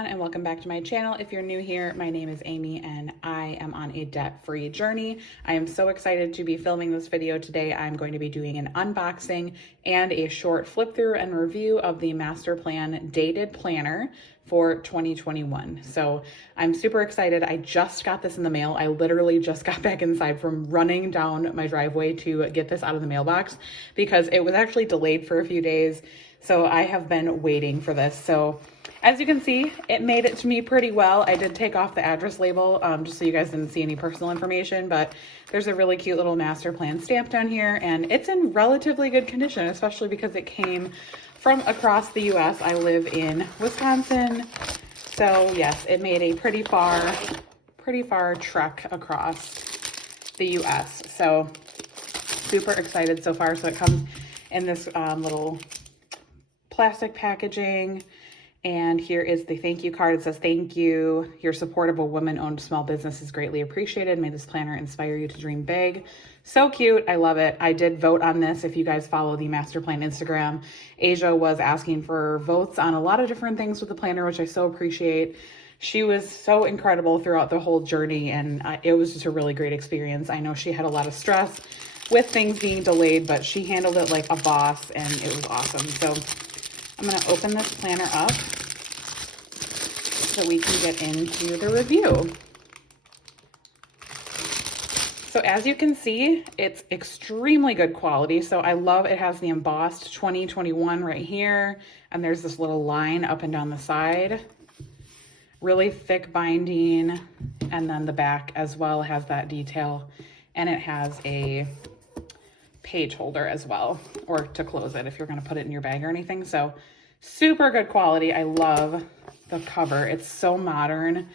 everyone, and welcome back to my channel. If you're new here, my name is Amy and I am on a debt-free journey. I am so excited to be filming this video today. I'm going to be doing an unboxing and a short flip through and review of the Master Plan Dated Planner for 2021. So I'm super excited. I just got this in the mail. I literally just got back inside from running down my driveway to get this out of the mailbox because it was actually delayed for a few days. So I have been waiting for this. So as you can see, it made it to me pretty well. I did take off the address label just so you guys didn't see any personal information, but there's a really cute little master plan stamp down here, and it's in relatively good condition, especially because it came from across the US. I live in Wisconsin. So yes, it made a pretty far trek across the US. So super excited so far. So it comes in this little plastic packaging. And here is the thank you card. It says, "Thank you. Your support of a woman-owned small business is greatly appreciated. May this planner inspire you to dream big." So cute. I love it. I did vote on this. If you guys follow the Master Plan Instagram, Asia was asking for votes on a lot of different things with the planner, which I so appreciate. She was so incredible throughout the whole journey, and it was just a really great experience. I know she had a lot of stress with things being delayed, but she handled it like a boss, and it was awesome. So I'm going to open this planner up so we can get into the review. So as you can see, it's extremely good quality. So I love it has the embossed 2021 right here, and there's this little line up and down the side. Really thick binding, and then the back as well has that detail, and it has a page holder as well, or to close it if you're going to put it in your bag or anything. So super good quality. I love the cover. It's so modern,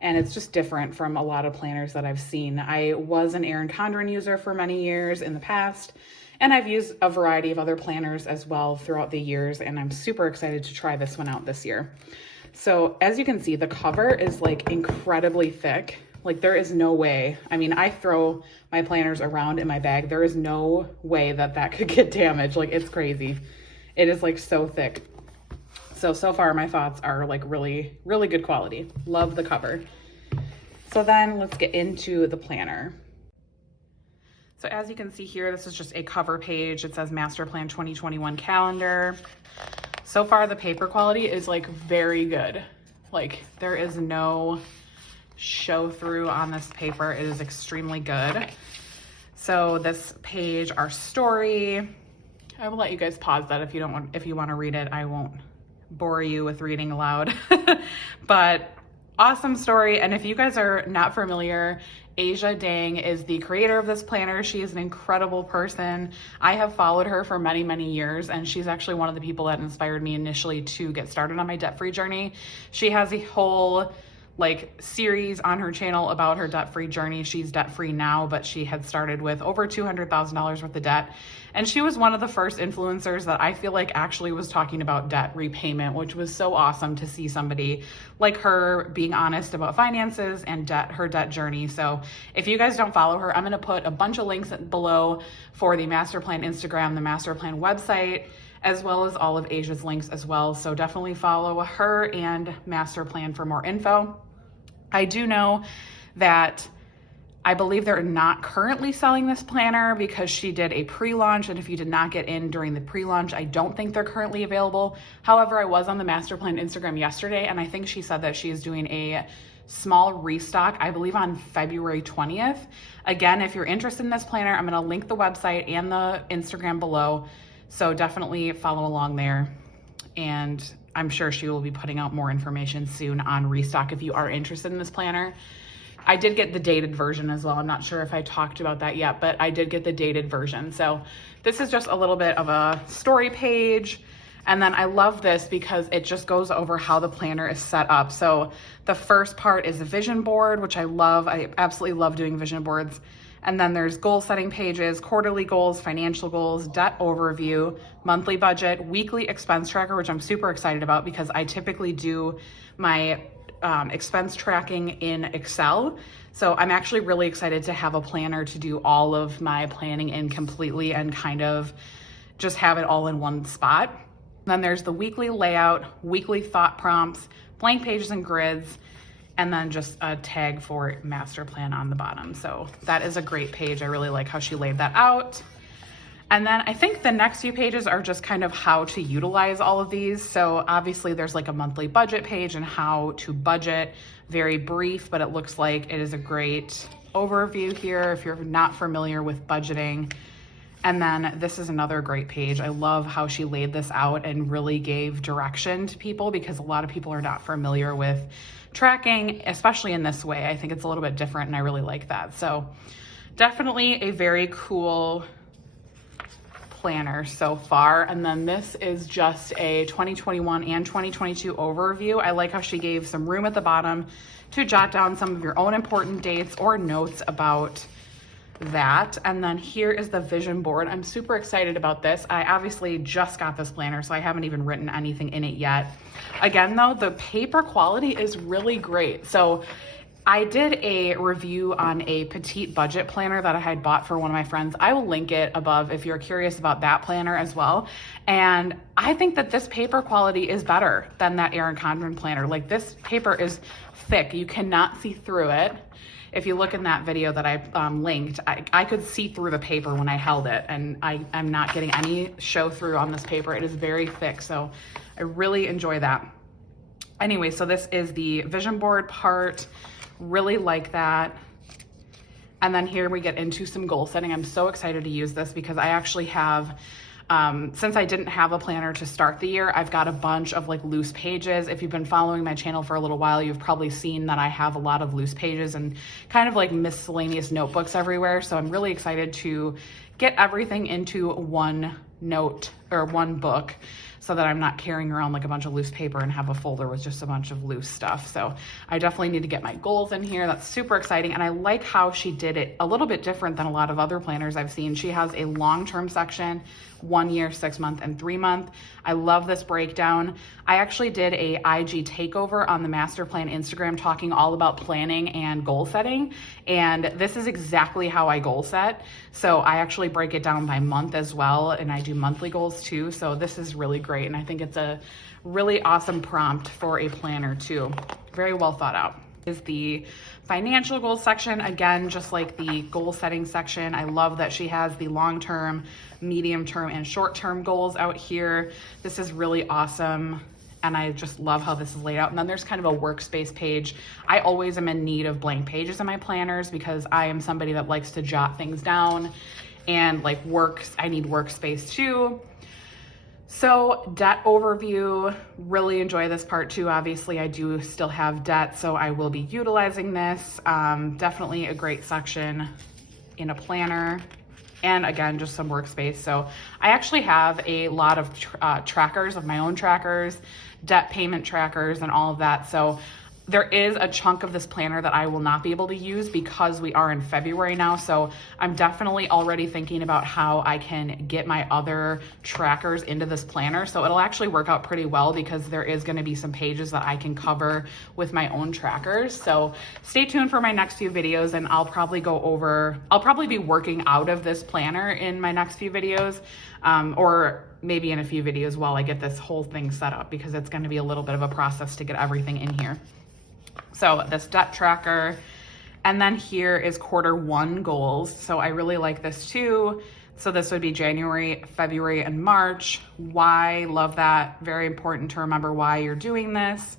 and it's just different from a lot of planners that I've seen. I was an Erin Condren user for many years in the past, and I've used a variety of other planners as well throughout the years, and I'm super excited to try this one out this year. So as you can see, the cover is like incredibly thick. Like there is no way. I mean, I throw my planners around in my bag. There is no way that that could get damaged. Like it's crazy. It is like so thick. So far my thoughts are like really, really good quality. Love the cover. So then let's get into the planner. So as you can see here, this is just a cover page. It says Master Plan 2021 calendar. So far the paper quality is like very good. Like there is no show through on this paper. It is extremely good. So this page, our story, I will let you guys pause that if you want to read it. I won't bore you with reading aloud. But awesome story. And if you guys are not familiar, Asia Dang is the creator of this planner. She is an incredible person. I have followed her for many, many years, and she's actually one of the people that inspired me initially to get started on my debt-free journey. She has a whole like series on her channel about her debt-free journey. She's debt-free now, but she had started with over $200,000 worth of debt. And she was one of the first influencers that I feel like actually was talking about debt repayment, which was so awesome to see somebody like her being honest about finances and her debt journey. So if you guys don't follow her, I'm gonna put a bunch of links below for the Master Plan Instagram, the Master Plan website, as well as all of Asia's links as well. So definitely follow her and Master Plan for more info. I do know that I believe they're not currently selling this planner because she did a pre-launch, and if you did not get in during the pre-launch, I don't think they're currently available. However, I was on the Master Plan Instagram yesterday, and I think she said that she is doing a small restock, I believe on February 20th. Again, if you're interested in this planner, I'm gonna link the website and the Instagram below. So definitely follow along there. And I'm sure she will be putting out more information soon on restock if you are interested in this planner. I did get the dated version as well. I'm not sure if I talked about that yet, but I did get the dated version. So this is just a little bit of a story page. And then I love this because it just goes over how the planner is set up. So the first part is a vision board, which I love. I absolutely love doing vision boards. And then there's goal setting pages, quarterly goals, financial goals, debt overview, monthly budget, weekly expense tracker, which I'm super excited about because I typically do my expense tracking in Excel. So I'm actually really excited to have a planner to do all of my planning in completely and kind of just have it all in one spot. Then there's the weekly layout, weekly thought prompts, blank pages and grids, and then just a tag for master plan on the bottom. So that is a great page. I really like how she laid that out. And then I think the next few pages are just kind of how to utilize all of these. So obviously there's like a monthly budget page and how to budget, very brief, but it looks like it is a great overview here if you're not familiar with budgeting. And then this is another great page. I love how she laid this out and really gave direction to people, because a lot of people are not familiar with tracking, especially in this way. I think it's a little bit different and I really like that. So definitely a very cool planner so far. And then this is just a 2021 and 2022 overview. I like how she gave some room at the bottom to jot down some of your own important dates or notes about that. And then here is the vision board. I'm super excited about this. I obviously just got this planner, so I haven't even written anything in it yet. Again, though, the paper quality is really great. So I did a review on a petite budget planner that I had bought for one of my friends. I will link it above if you're curious about that planner as well. And I think that this paper quality is better than that Erin Condren planner. Like, this paper is thick. You cannot see through it. If you look in that video that I linked, I could see through the paper when I held it, and I'm not getting any show through on this paper. It is very thick, so I really enjoy that. Anyway, so this is the vision board part. Really like that. And then here we get into some goal setting. I'm so excited to use this because I actually have, since I didn't have a planner to start the year, I've got a bunch of like loose pages. If you've been following my channel for a little while, you've probably seen that I have a lot of loose pages and kind of like miscellaneous notebooks everywhere. So I'm really excited to get everything into one note or one book, so that I'm not carrying around like a bunch of loose paper and have a folder with just a bunch of loose stuff. So I definitely need to get my goals in here. That's super exciting. And I like how she did it a little bit different than a lot of other planners I've seen. She has a long-term section, 1 year, 6 month, and 3 month. I love this breakdown. I actually did a IG takeover on the Master Plan Instagram talking all about planning and goal setting. And this is exactly how I goal set. So I actually break it down by month as well. And I do monthly goals too. So this is really great. And I think it's a really awesome prompt for a planner too. Very well thought out. Is the financial goals section. Again, just like the goal setting section, I love that she has the long-term, medium-term, and short-term goals out here. This is really awesome. And I just love how this is laid out. And then there's kind of a workspace page. I always am in need of blank pages in my planners because I am somebody that likes to jot things down, and like I need workspace too. So debt overview, really enjoy this part too. Obviously I do still have debt, so I will be utilizing this. Definitely a great section in a planner. And again, just some workspace. So I actually have a lot of trackers of my own trackers, debt payment trackers, and all of that. So there is a chunk of this planner that I will not be able to use because we are in February now. So I'm definitely already thinking about how I can get my other trackers into this planner. So it'll actually work out pretty well because there is going to be some pages that I can cover with my own trackers. So stay tuned for my next few videos, and I'll probably be working out of this planner in my next few videos, or maybe in a few videos while I get this whole thing set up, because it's going to be a little bit of a process to get everything in here. So this debt tracker, and then here is Q1 goals. So I really like this too. So this would be January, February, and March. Why? Love that. Very important to remember why you're doing this.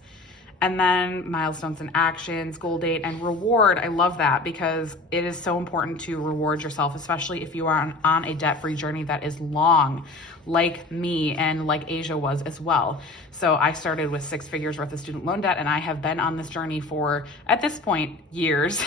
And then milestones and actions, goal date, and reward. I love that because it is so important to reward yourself, especially if you are on a debt-free journey that is long, like me and like Asia was as well. So I started with 6 figures worth of student loan debt, and I have been on this journey for, at this point, years.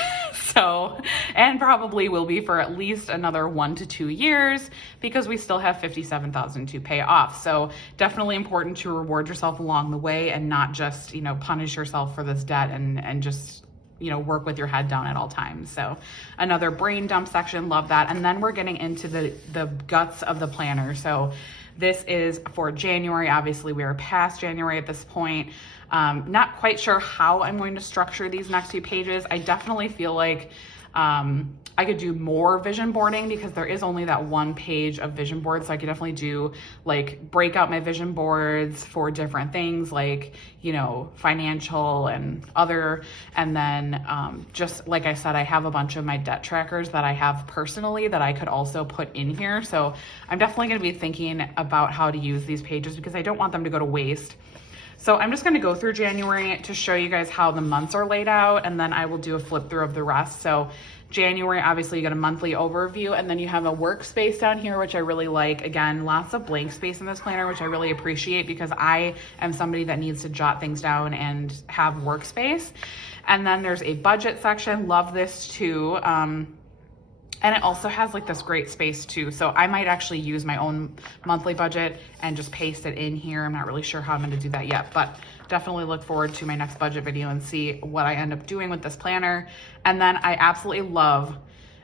And probably will be for at least another 1 to 2 years because we still have $57,000 to pay off. So definitely important to reward yourself along the way and not just, punish yourself for this debt and just, work with your head down at all times. So another brain dump section, love that. And then we're getting into the guts of the planner. So this is for January. Obviously we are past January at this point. Not quite sure how I'm going to structure these next few pages. I definitely feel like I could do more vision boarding because there is only that one page of vision boards. So I could definitely do like break out my vision boards for different things like, you know, financial and other. And then just like I said, I have a bunch of my debt trackers that I have personally that I could also put in here. So I'm definitely going to be thinking about how to use these pages because I don't want them to go to waste. So I'm just gonna go through January to show you guys how the months are laid out, and then I will do a flip through of the rest. So January, obviously you get a monthly overview, and then you have a workspace down here, which I really like. Again, lots of blank space in this planner, which I really appreciate because I am somebody that needs to jot things down and have workspace. And then there's a budget section, love this too. And it also has like this great space too. So I might actually use my own monthly budget and just paste it in here. I'm not really sure how I'm gonna do that yet, but definitely look forward to my next budget video and see what I end up doing with this planner. And then I absolutely love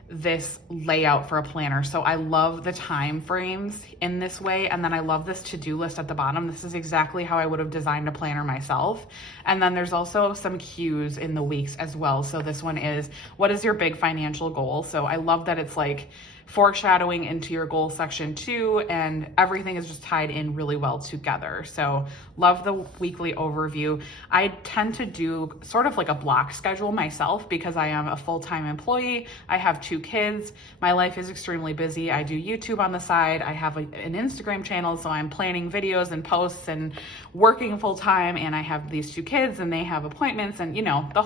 this layout for a planner. So I love the time frames in this way. And then I love this to-do list at the bottom. This is exactly how I would have designed a planner myself. And then there's also some cues in the weeks as well. So this one is, what is your big financial goal? So I love that it's like foreshadowing into your goal section too, and everything is just tied in really well together. So love the weekly overview. I tend to do sort of like a block schedule myself because I am a full-time employee. I have 2 kids. My life is extremely busy. I do YouTube on the side. I have an Instagram channel, so I'm planning videos and posts and working full-time, and I have these 2 kids and they have appointments, and you know, my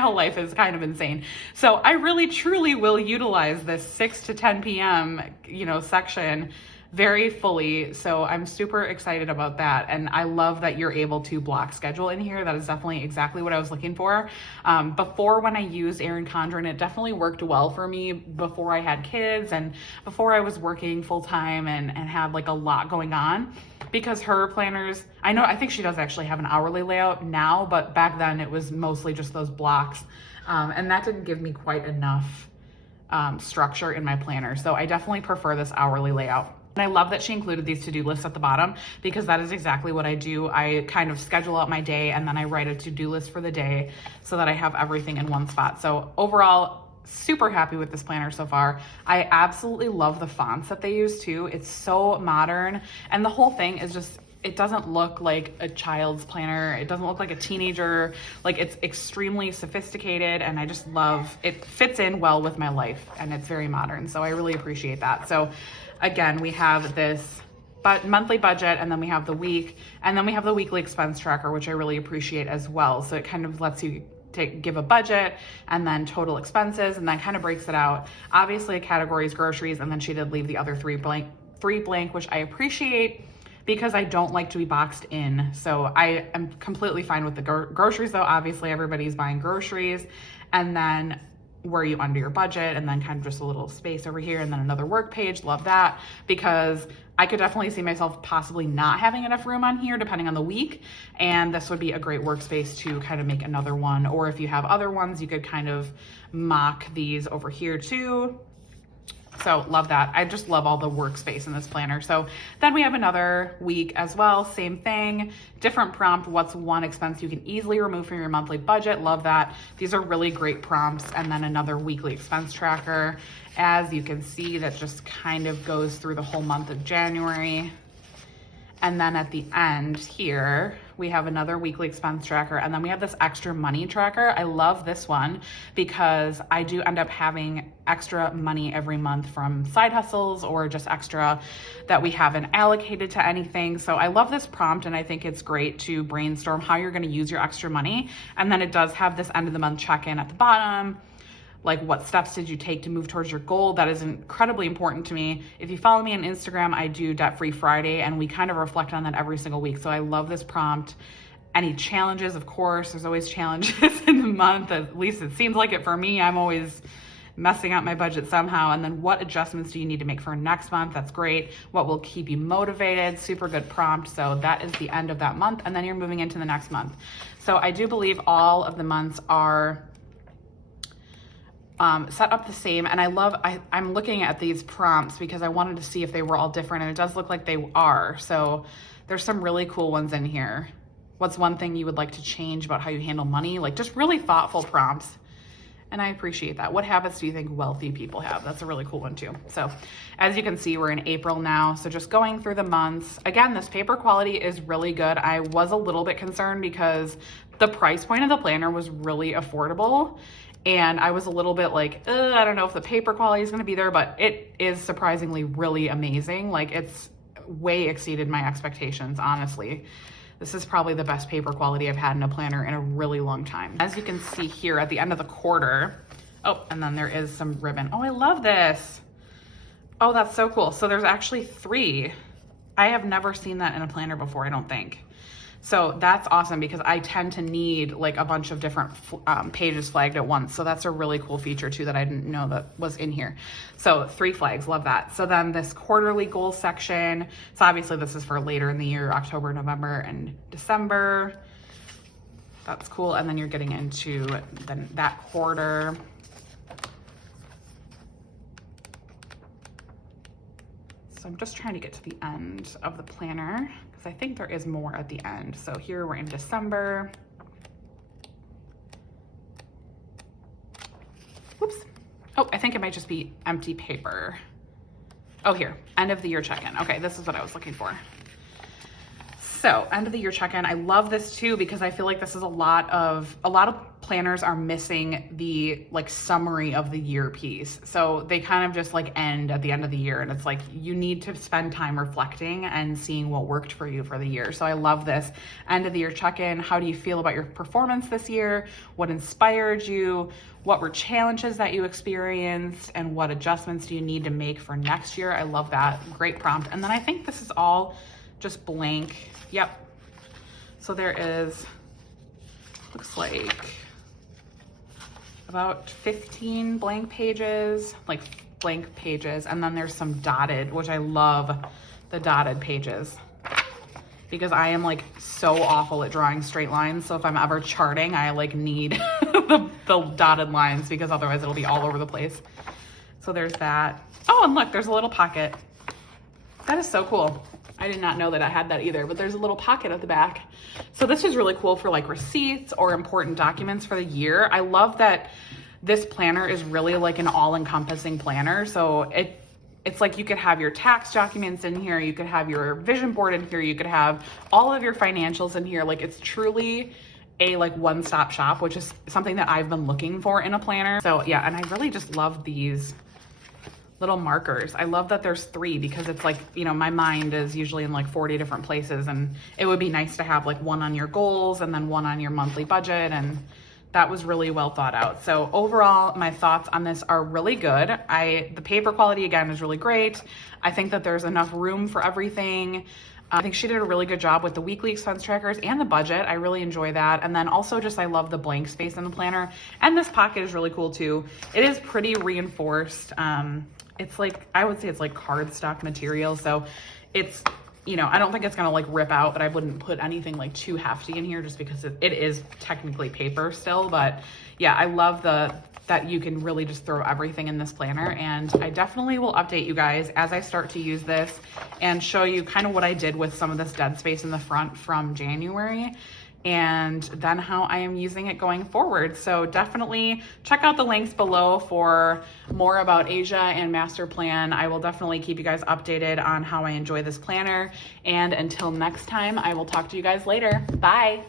whole life is kind of insane. So I really truly will utilize this 6 to 10 p.m., you know, section very fully. So I'm super excited about that. And I love that you're able to block schedule in here. That is definitely exactly what I was looking for. Before, when I used Erin Condren, it definitely worked well for me before I had kids and before I was working full time and had like a lot going on. Because her planners, I think she does actually have an hourly layout now, but back then it was mostly just those blocks. And that didn't give me quite enough structure in my planner. So I definitely prefer this hourly layout. And I love that she included these to-do lists at the bottom because that is exactly what I do. I kind of schedule out my day and then I write a to-do list for the day so that I have everything in one spot. So overall, super happy with this planner so far. I absolutely love the fonts that they use too. It's so modern, and the whole thing is just, it doesn't look like a child's planner. It doesn't look like a teenager. Like, it's extremely sophisticated, and I just love, it fits in well with my life, and it's very modern. So I really appreciate that. So again, we have this monthly budget, and then we have the week, and then we have the weekly expense tracker, which I really appreciate as well. So it kind of lets you give a budget and then total expenses, and then kind of breaks it out. Obviously a category is groceries, and then she did leave the other three blank, which I appreciate because I don't like to be boxed in. So I am completely fine with the groceries though. Obviously everybody's buying groceries, and then were you under your budget, and then kind of just a little space over here, and then another work page. Love that, because I could definitely see myself possibly not having enough room on here depending on the week, and this would be a great workspace to kind of make another one. Or if you have other ones, you could kind of mock these over here too. So love that. I just love all the workspace in this planner. So then we have another week as well, same thing, different prompt. What's one expense you can easily remove from your monthly budget? Love that. These are really great prompts. And then another weekly expense tracker. As you can see, that just kind of goes through the whole month of January. And then at the end here, we have another weekly expense tracker, and then we have this extra money tracker. I love this one because I do end up having extra money every month from side hustles or just extra that we haven't allocated to anything. So I love this prompt, and I think it's great to brainstorm how you're going to use your extra money. And then it does have this end of the month check-in at the bottom. Like, what steps did you take to move towards your goal? That is incredibly important to me. If you follow me on Instagram, I do Debt Free Friday, and we kind of reflect on that every single week. So I love this prompt. Any challenges? Of course, there's always challenges in the month. At least it seems like it for me. I'm always messing up my budget somehow. And then what adjustments do you need to make for next month? That's great. What will keep you motivated? Super good prompt. So that is the end of that month. And then you're moving into the next month. So I do believe all of the months are set up the same. And I'm looking at these prompts because I wanted to see if they were all different, and it does look like they are. So there's some really cool ones in here. What's one thing you would like to change about how you handle money? Like, just really thoughtful prompts. And I appreciate that. What habits do you think wealthy people have? That's a really cool one too. So as you can see, we're in April now. So just going through the months. Again, this paper quality is really good. I was a little bit concerned because the price point of the planner was really affordable. And I was a little bit like, I don't know if the paper quality is going to be there, but it is surprisingly really amazing. Like, it's way exceeded my expectations, honestly. This is probably the best paper quality I've had in a planner in a really long time. As you can see here at the end of the quarter, oh, and then there is some ribbon. Oh, I love this. Oh, that's so cool. So there's actually 3. I have never seen that in a planner before, I don't think. So that's awesome because I tend to need like a bunch of different pages flagged at once. So that's a really cool feature too that I didn't know that was in here. So 3 flags, love that. So then this quarterly goal section. So obviously this is for later in the year, October, November, and December. That's cool. And then you're getting into then that quarter. So I'm just trying to get to the end of the planner because I think there is more at the end. So here we're in December. Whoops. Oh, I think it might just be empty paper. Oh, here, end of the year check-in. Okay, this is what I was looking for. So end of the year check-in. I love this too because I feel like this is a lot of planners are missing the like summary of the year piece. So they kind of just like end at the end of the year, and it's like you need to spend time reflecting and seeing what worked for you for the year. So I love this end of the year check-in. How do you feel about your performance this year? What inspired you? What were challenges that you experienced? And what adjustments do you need to make for next year? I love that. Great prompt. And then I think this is all just blank. Yep. So there is, looks like about 15 blank pages, like blank pages. And then there's some dotted, which I love the dotted pages because I am like so awful at drawing straight lines. So if I'm ever charting, I like need the dotted lines because otherwise it'll be all over the place. So there's that. Oh, and look, there's a little pocket. That is so cool. I did not know that I had that either, but there's a little pocket at the back. So this is really cool for like receipts or important documents for the year. I love that this planner is really like an all-encompassing planner. So it's like you could have your tax documents in here, you could have your vision board in here, you could have all of your financials in here. Like it's truly a like one-stop shop, which is something that I've been looking for in a planner. So yeah, and I really just love these little markers. I love that there's 3 because it's like, you know, my mind is usually in like 40 different places, and it would be nice to have like one on your goals and then one on your monthly budget. And that was really well thought out. So overall, my thoughts on this are really good. The paper quality again is really great. I think that there's enough room for everything. I think she did a really good job with the weekly expense trackers and the budget. I really enjoy that. And then also just, I love the blank space in the planner. And this pocket is really cool too. It is pretty reinforced. It's like, I would say it's like cardstock material. So it's, you know, I don't think it's gonna like rip out, but I wouldn't put anything like too hefty in here just because it is technically paper still. But yeah, I love that you can really just throw everything in this planner. And I definitely will update you guys as I start to use this and show you kind of what I did with some of this dead space in the front from January, and then how I am using it going forward. So definitely check out the links below for more about Asia and Master Plan. I will definitely keep you guys updated on how I enjoy this planner. And until next time, I will talk to you guys later. Bye.